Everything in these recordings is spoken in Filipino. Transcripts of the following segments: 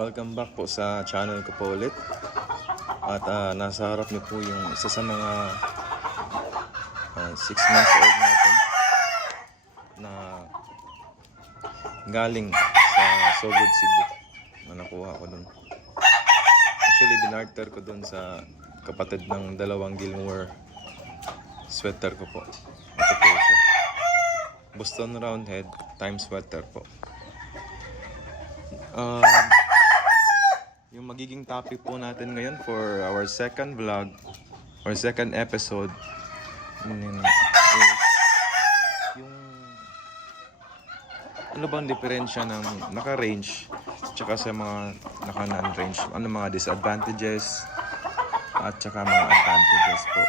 Welcome back po sa channel ko po ulit. At nasa harap niyo po yung isa sa mga 6 months old natin na galing sa Sogod, Cebu na nakuha ko dun. Actually, binarter ko dun sa kapatid ng dalawang Gilmore sweater ko po. Ito po siya. Boston Roundhead time sweater po. Yung magiging topic po natin ngayon for our second vlog or second episode is yung ano bang diferensya ng naka-range tsaka sa mga naka-non-range, ano mga disadvantages at tsaka mga advantages po.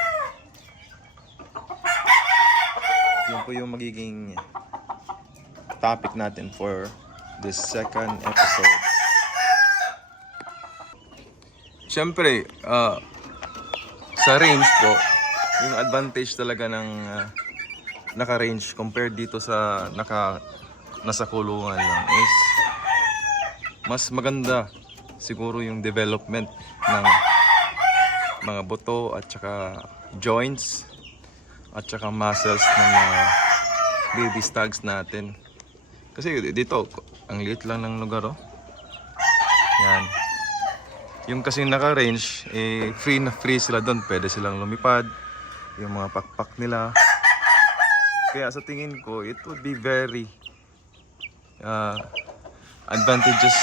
Yun po yung magiging topic natin for this second episode. Siyempre, sa range po, yung advantage talaga ng naka-range compared dito sa nasa kulungan lang is mas maganda siguro yung development ng mga buto at saka joints at saka muscles ng mga baby stags natin. Kasi dito, ang liit lang ng lugar, oh. Yan. Yung kasi naka-range, free na free sila doon. Pwede silang lumipad. Yung mga pakpak nila. Kaya sa tingin ko, it would be very advantageous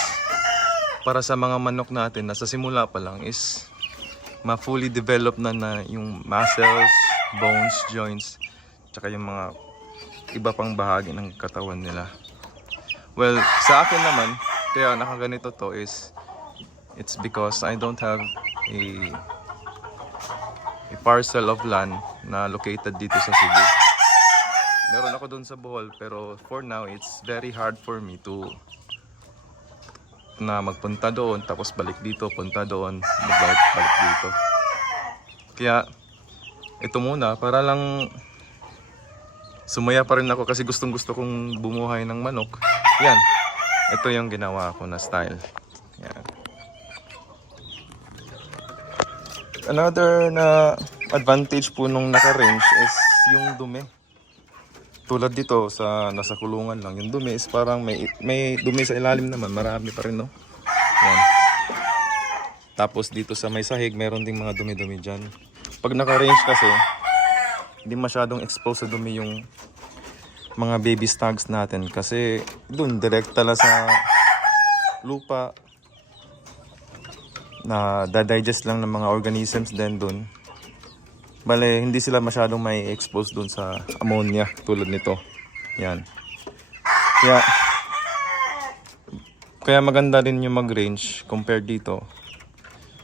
para sa mga manok natin na sa simula pa lang is ma-fully develop na yung muscles, bones, joints, tsaka yung mga iba pang bahagi ng katawan nila. Well, sa akin naman, kaya nakaganito to is it's because I don't have a parcel of land na located dito sa Cebu. Meron ako doon sa Bohol, pero for now it's very hard for me to na magpunta doon tapos balik dito, punta doon, balik dito. Kaya ito muna para lang sumaya pa rin ako kasi gustong-gusto kong bumuhay ng manok. Yan. Ito yung ginawa ko na style. Yan. Another na advantage po nung naka-range is yung dumi. Tulad dito sa nasa kulungan lang, yung dumi is parang may dumi sa ilalim naman, marami pa rin, no? Yan. Tapos dito sa may sahig, meron ding mga dumi-dumi dyan. Pag naka-range kasi, hindi masyadong exposed sa dumi yung mga baby stags natin kasi dun direkta la sa lupa na digest lang ng mga organisms din dun. Bale, hindi sila masyadong may expose dun sa ammonia tulad nito. Yan. Kaya maganda din yung mag-range compared dito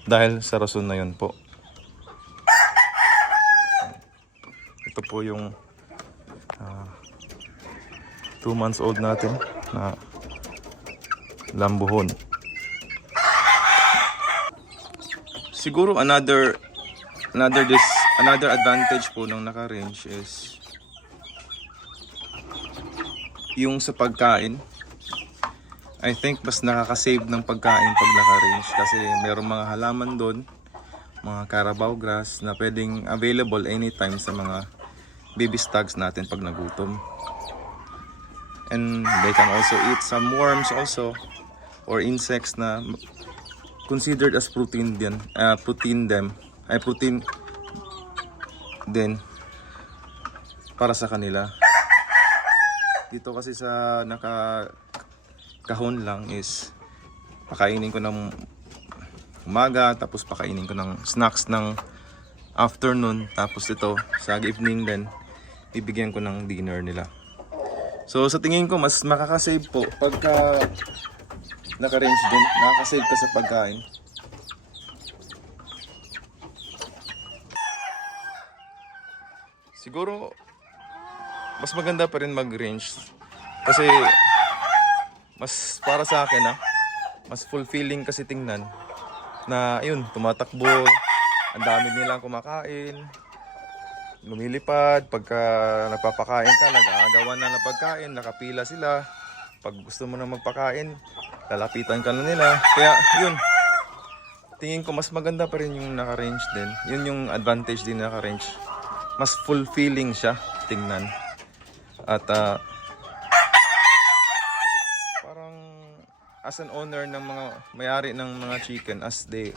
dahil sa rason na yun po. Ito po yung 2 months old natin na lambuhon. Siguro another advantage po ng naka-range is yung sa pagkain. I think mas nakaka-save ng pagkain pag naka-range kasi merong mga halaman doon, mga carabao grass na pwedeng available anytime sa mga baby stags natin pag nagutom. And they can also eat some worms also or insects na considered as protein din, protein din para sa kanila. Dito kasi sa kahon lang is pakainin ko ng umaga, tapos pakainin ko ng snacks ng afternoon, tapos ito sa evening din bibigyan ko ng dinner nila. So sa tingin ko mas makakasave po pagka naka-range din, nakaka-save ka sa pagkain. Siguro mas maganda pa rin mag-range kasi mas para sa akin mas fulfilling kasi tingnan na ayun, tumatakbo, ang dami nilang kumakain, lumilipad, pagka napapakain ka, nag-aagawan na ng pagkain, nakapila sila. Pag gusto mo na magpakain, lalapitan ka na nila. Kaya yun, tingin ko mas maganda pa rin yung naka-range din. Yun yung advantage din na naka-range. Mas fulfilling siya tingnan. At parang as an owner ng mga may-ari ng mga chicken, as the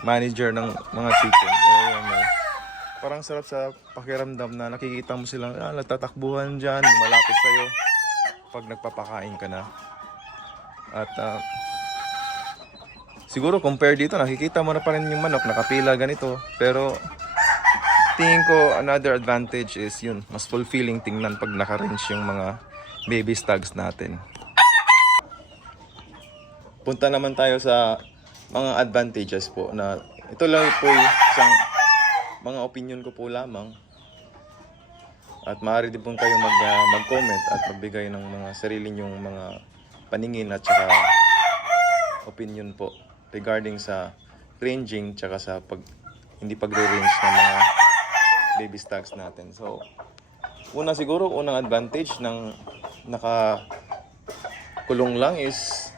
manager ng mga chicken o owner, parang sarap sa pakiramdam na nakikita mo silang nagtatakbuhan dyan, malapit sa'yo pag nagpapakain ka na. At siguro compare dito, nakikita mo na pa rin yung manok nakapila ganito, pero tingin ko another advantage is yun, mas fulfilling tingnan pag naka-range yung mga baby stags natin. Punta naman tayo sa mga advantages po na ito lang po yung isang mga opinion ko po lamang. At maaari din po kayo mag-comment at magbigay ng mga sarili nyong mga paningin at saka opinion po regarding sa ranging tsaka sa hindi pagre-range ng mga baby stags natin. So, unang advantage ng nakakulong lang is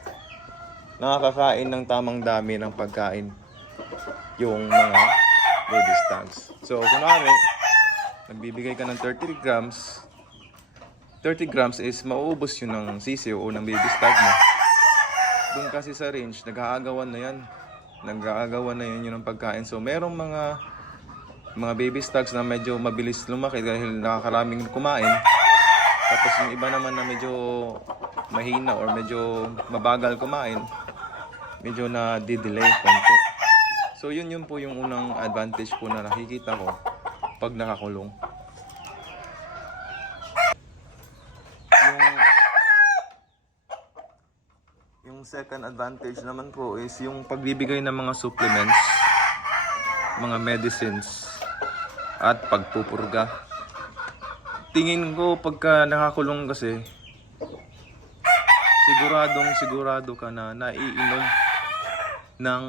nakakakain ng tamang dami ng pagkain yung mga baby stags. So, kunwari, nagbibigay ka ng 30 grams. 30 grams is mauubos yun ng sisiyo o ng baby stag mo. Doon kasi sa range, nag-aagawan na yan. Nag-aagawan na yun ng pagkain. So, merong mga baby stags na medyo mabilis lumaki dahil nakakaraming kumain. Tapos yung iba naman na medyo mahina or medyo mabagal kumain, medyo na di-delay konti. So, yun po yung unang advantage po na nakikita ko pag nakakulong. Yung second advantage naman po is yung pagbibigay ng mga supplements, mga medicines, at pagpupurga. Tingin ko pagka nakakulong kasi, sigurado ka na naiinom ng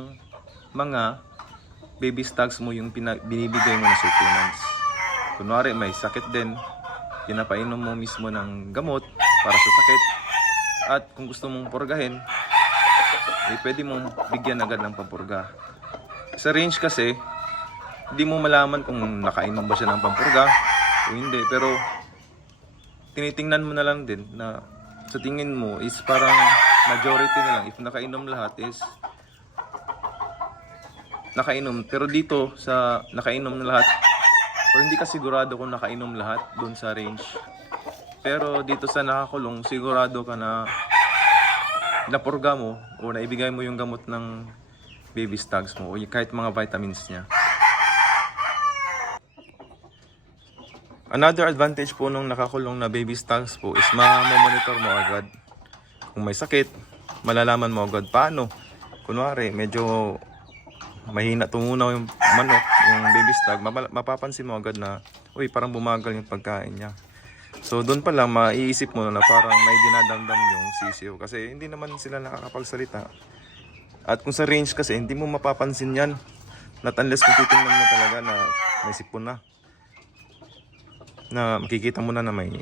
mga baby stags mo yung binibigay mo na supplements. Kunwari may sakit din, pinapainom mo mismo ng gamot para sa sakit. At kung gusto mong purgahin, pwede mong bigyan agad ng pampurga. Sa range kasi, hindi mo malaman kung nakainom ba siya ng pampurga o hindi. Pero tinitingnan mo na lang din na sa tingin mo is parang majority na lang. If nakainom lahat is nakainom. Pero dito sa nakainom na lahat, pero hindi ka sigurado kung nakainom lahat doon sa range. Pero dito sa nakakulong, sigurado ka na napurga mo o naibigay mo yung gamot ng baby stags mo o kahit mga vitamins niya. Another advantage po nung nakakulong na baby stags po is ma-monitor mo agad. Kung may sakit, malalaman mo agad. Paano? Kunwari, medyo mahina tumunaw yung manok, yung baby stag, mapapansin mo agad na, uy, parang bumagal yung pagkain niya. So, doon pa lang, maiisip mo na parang may dinadamdam yung sisiyo. Kasi hindi naman sila nakakapagsalita. At kung sa range kasi, hindi mo mapapansin yan. Not unless kung titingnan mo talaga na may sipon na. Na makikita mo na may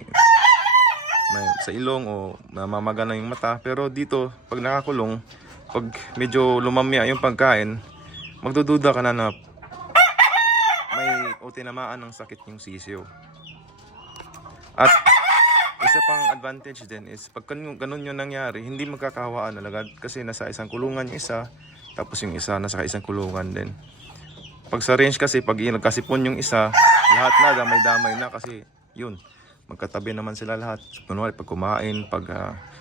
sa ilong o namamaga na yung mata. Pero dito, pag nakakulong, pag medyo lumamya yung pagkain, magdududa ka na may o tinamaan ng sakit yung sisiyo. At isa pang advantage din is pag ganun yung nangyari, hindi magkakahawaan agad kasi nasa isang kulungan yung isa, tapos yung isa nasa isang kulungan din. Pag sa range kasi, pag nagkasipon yung isa, lahat na damay-damay na kasi yun, magkatabi naman sila lahat. Kunwari pag kumain, pag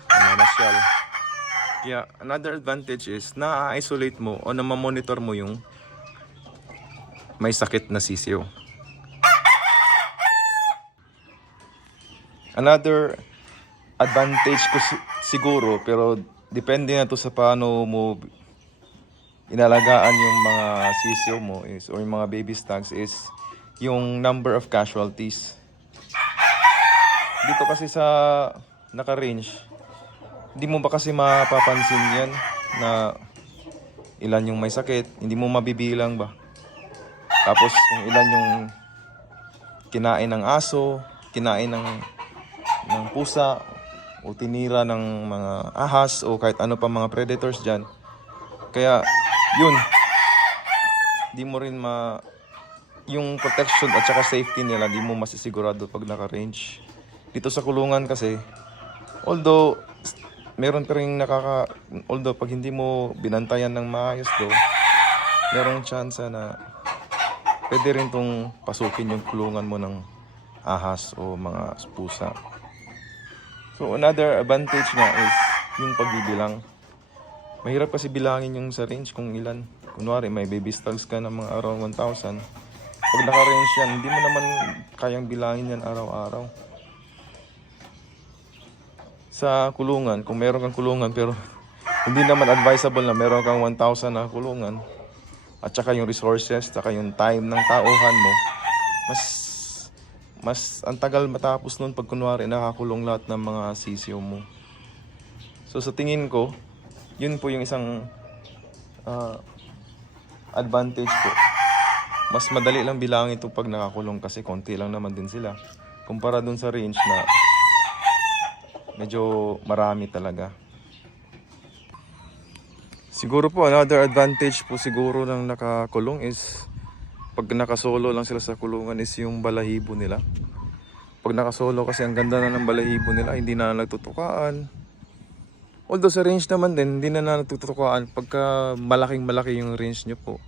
namamasyal. Kaya another advantage is na-isolate mo o na-monitor mo yung may sakit na sisiyo. Another advantage ko siguro, pero depende na to sa paano mo inalagaan yung mga sisiyo mo is, or yung mga baby stags is yung number of casualties. Dito kasi sa naka-range, hindi mo ba kasi mapapansin yan na ilan yung may sakit, hindi mo mabibilang ba? Tapos kung ilan yung kinain ng aso, kinain ng pusa, o tinira ng mga ahas o kahit ano pa mga predators dyan. Kaya yun, di mo rin yung protection at saka safety nila, di mo masisigurado pag naka-range. Dito sa kulungan kasi, although meron pa rin although pag hindi mo binantayan ng maayos do, merong chance na pwede rin tong pasukin yung kulungan mo ng ahas o mga pusa. So another advantage nga is yung pagbibilang. Mahirap kasi bilangin yung sa range kung ilan. Kunwari may baby stags ka ng mga around 1,000. Pag naka-range yan, hindi mo naman kayang bilangin yan araw-araw. Sa kulungan, kung meron kang kulungan pero hindi naman advisable na meron kang 1,000 na kulungan, at saka yung resources, saka yung time ng tauhan mo, mas ang tagal matapos nun pag kunwari nakakulong lahat ng mga sisiyo mo. So sa tingin ko, yun po yung isang advantage po. Mas madali lang bilangin ito pag nakakulong kasi konti lang naman din sila. Kumpara dun sa range na medyo marami talaga. Siguro po another advantage po siguro ng nakakulong is pag nakasolo lang sila sa kulungan is yung balahibo nila. Pag nakasolo kasi ang ganda na ng balahibo nila, hindi na nagtutukaan. Although sa range naman din, hindi na nagtutukaan pagka malaki yung range nyo po.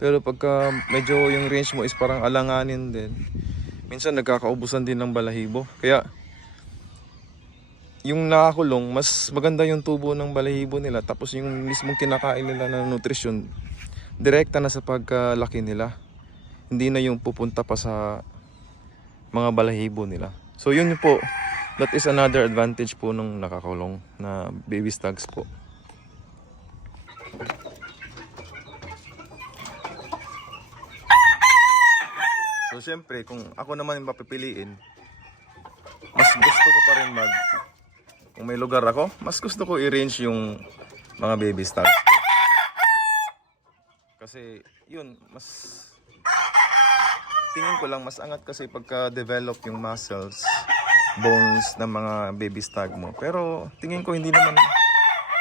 Pero pagka medyo yung range mo is parang alanganin din, minsan nagkakaubusan din ng balahibo. Kaya yung nakakulong, mas maganda yung tubo ng balahibo nila. Tapos yung mismong kinakain nila na nutrisyon, direkta na sa pagkalaki nila. Hindi na yung pupunta pa sa mga balahibo nila. So yun po, that is another advantage po nung nakakulong na baby stags po. So syempre, kung ako naman yung mapipiliin, mas gusto ko pa rin kung may lugar ako, mas gusto ko i-range yung mga baby stags ko. Kasi yun, tingin ko lang mas angat kasi pagka-develop yung muscles, bones ng mga baby stag mo. Pero tingin ko hindi naman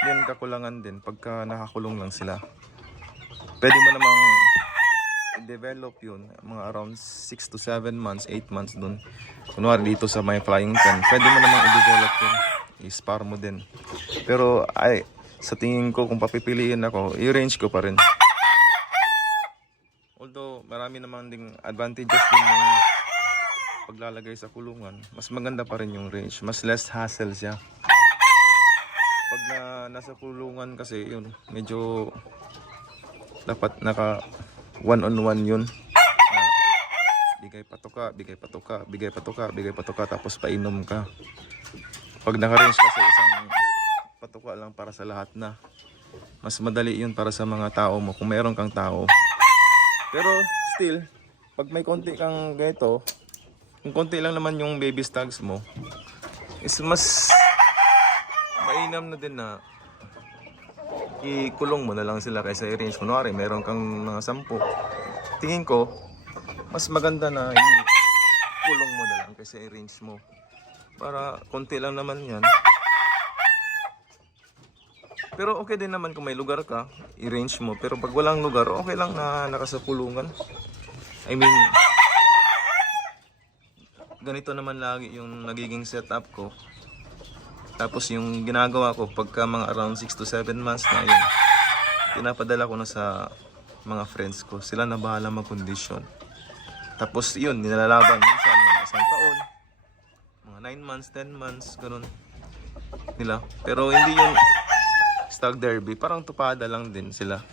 yan kakulangan din pagka nakakulong lang sila. Pwede mo namang i-develop yun mga around 6 to 7 months, 8 months dun. Kunwari dito sa may flying pen, pwede mo namang i-develop yun, i-spar mo din. Pero sa tingin ko kung papipiliin ako, i-range ko pa rin. Although marami naman ding advantages din yung paglalagay sa kulungan, mas maganda pa rin yung range, mas less hassle siya. Pag nasa kulungan kasi yun, medyo dapat naka one-on-one yun. Bigay patuka, tapos painom ka. Pag naka-range kasi isang patuka lang para sa lahat na. Mas madali yun para sa mga tao mo kung meron kang tao. Pero still, pag may konti kang ganito, kung konti lang naman yung baby stags mo, is mas mainam na din na ikulong mo na lang sila kaysa i-range. Kunwari, meron kang mga 10. Tingin ko, mas maganda na ikulong mo na lang kaysa i-range mo. Para konti lang naman yan. Pero okay din naman kung may lugar ka, i-range mo. Pero pag walang lugar, okay lang na nakasapulungan. I mean, ganito naman lagi yung nagiging setup ko. Tapos yung ginagawa ko pagka mga around 6 to 7 months na yun, pinapadala ko na sa mga friends ko. Sila na bahala mag-condition. Tapos yun, nilalaban minsan mga isang taon, mga 9 months, 10 months, ganun nila. Pero hindi yung stag derby, parang tupada lang din sila.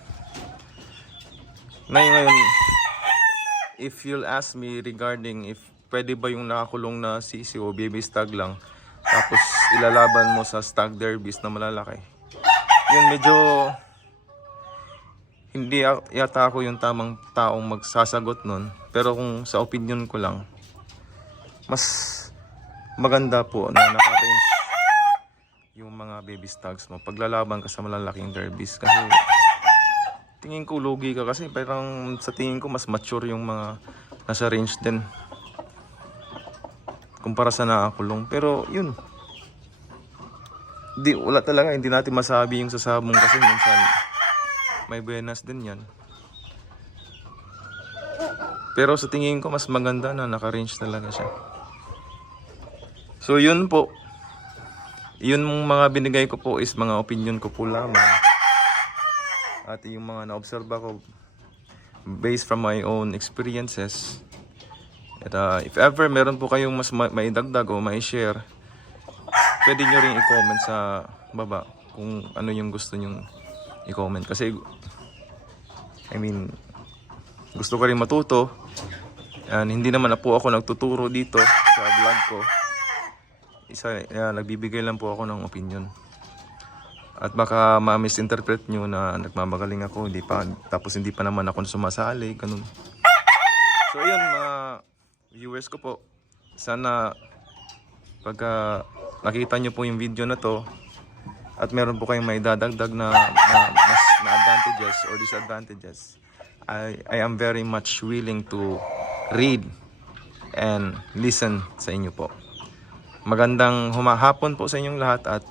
Ngayon, if you'll ask me regarding if pwede ba yung nakakulong na sisi o baby stag lang, tapos ilalaban mo sa stag derbies na malalaki, yun medyo hindi yata ako yung tamang taong magsasagot nun. Pero kung sa opinion ko lang, mas maganda po na naka-range yung mga baby stags mo paglalaban ka sa malalaking derbies. Kasi tingin ko lugi ka kasi parang sa tingin ko mas mature yung mga nasa range din kumpara sa nakakulong. Pero yun, wala talaga, hindi natin masabi yung sasabong kasi minsan may buenas din yan. Pero sa tingin ko mas maganda na naka-range talaga siya. So yun po. Yun mong mga binigay ko po is mga opinion ko po lamang. At yung mga na-observe ko based from my own experiences. At if ever meron po kayong mas maidagdag o mai-share, pwede nyo rin i-comment sa baba kung ano yung gusto nyong i-comment. Kasi, gusto ko rin matuto. And hindi naman na po ako nagtuturo dito sa vlog ko. Nagbibigay lang po ako ng opinion. At baka ma-misinterpret nyo na nagmamagaling ako, tapos hindi pa naman ako sumasali, ganun. So ayun, mga viewers ko po, sana pagka nakita nyo po yung video na to at meron po kayong may dadagdag na advantages or disadvantages, I am very much willing to read and listen sa inyo po. Magandang humahapon po sa inyong lahat at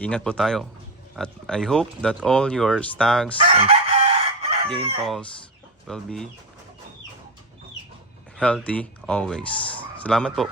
ingat po tayo. At I hope that all your stags and game calls will be healthy always. Salamat po.